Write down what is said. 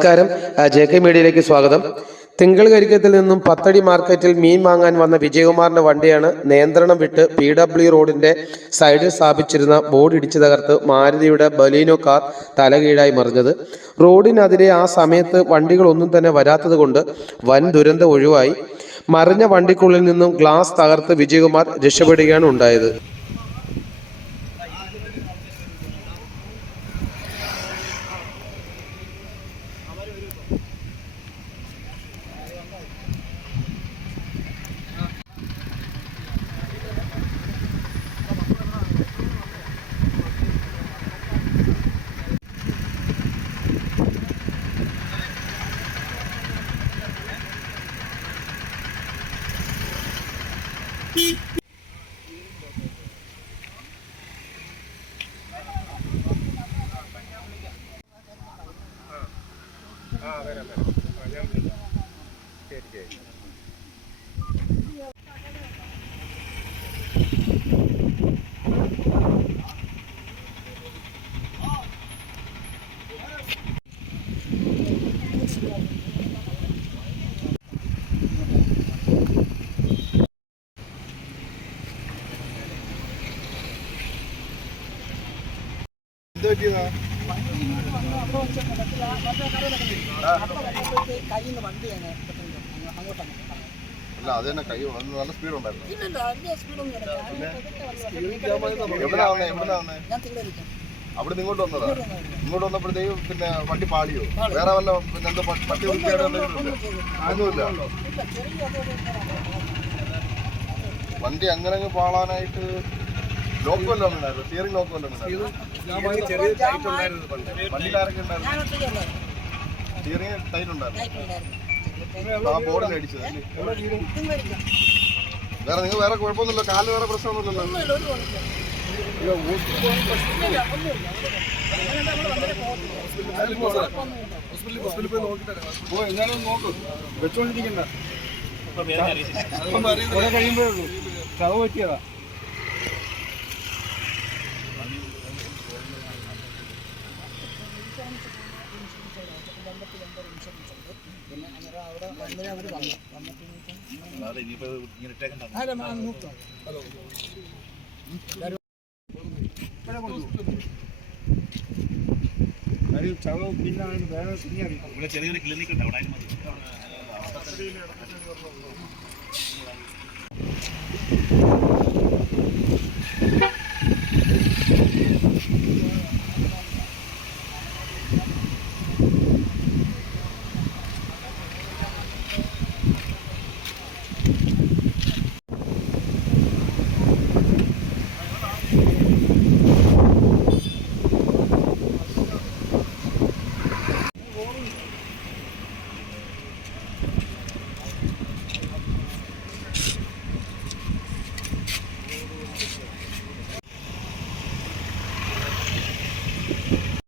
നമസ്കാരം, JK മീഡിയയിലേക്ക് സ്വാഗതം. തിങ്കൾ കരിക്കത്തിൽ നിന്നും പത്തടി മാർക്കറ്റിൽ മീൻ വാങ്ങാൻ വന്ന വിജയകുമാറിന്റെ വണ്ടിയാണ് നിയന്ത്രണം വിട്ട് PW റോഡിന്റെ സൈഡിൽ സ്ഥാപിച്ചിരുന്ന ബോർഡ് ഇടിച്ചു തകർത്ത് മാരുതിയുടെ ബലീനോ കാർ തലകീഴായി മറിഞ്ഞത്. റോഡിനെതിരെ ആ സമയത്ത് വണ്ടികളൊന്നും തന്നെ വരാത്തത് കൊണ്ട് വൻ ദുരന്തം ഒഴിവായി. മറിഞ്ഞ വണ്ടിക്കുള്ളിൽ നിന്നും ഗ്ലാസ് തകർത്ത് വിജയകുമാർ രക്ഷപ്പെടുകയാണ് ഉണ്ടായത്. അല്ല അത് തന്നെ കൈ നല്ല സ്പീഡ് ഉണ്ടായിരുന്നു. അവിടെ നിന്ന് ഇങ്ങോട്ട് വന്നതാ. ഇങ്ങോട്ട് വന്നപ്പോഴത്തേക്കും പിന്നെ വണ്ടി പാളിയോ വേറെ വല്ല പിന്നെ എന്തോ പട്ടി ഒന്നുമില്ല. വണ്ടി അങ്ങനെ അങ്ങ് പാളാനായിട്ട് ലോക്ക് വല്ലതും ഉണ്ടായിരുന്നു, സ്റ്റിയറിംഗ് ലോക്ക് വല്ലതും വണ്ടിയിലാരൊക്കെ ഉണ്ടായിരുന്നു? സ്റ്റിയറിംഗ് ടൈറ്റ് ഉണ്ടായിരുന്നു. ആ ബോർഡിൽ അടിച്ചത്. വേറെ നിങ്ങൾ വേറെ കുഴപ്പമൊന്നുമില്ല, കാല് വേറെ പ്രശ്നമൊന്നുമില്ലല്ലോ? എന്നാലും നോക്കും, വെച്ചോണ്ടിരിക്കണ്ട, കഴിയുമ്പോഴേ ചവ് പറ്റിയതാ. ചെറിയൊരു ക്ലിനിക് ഉണ്ട് അവിടെ.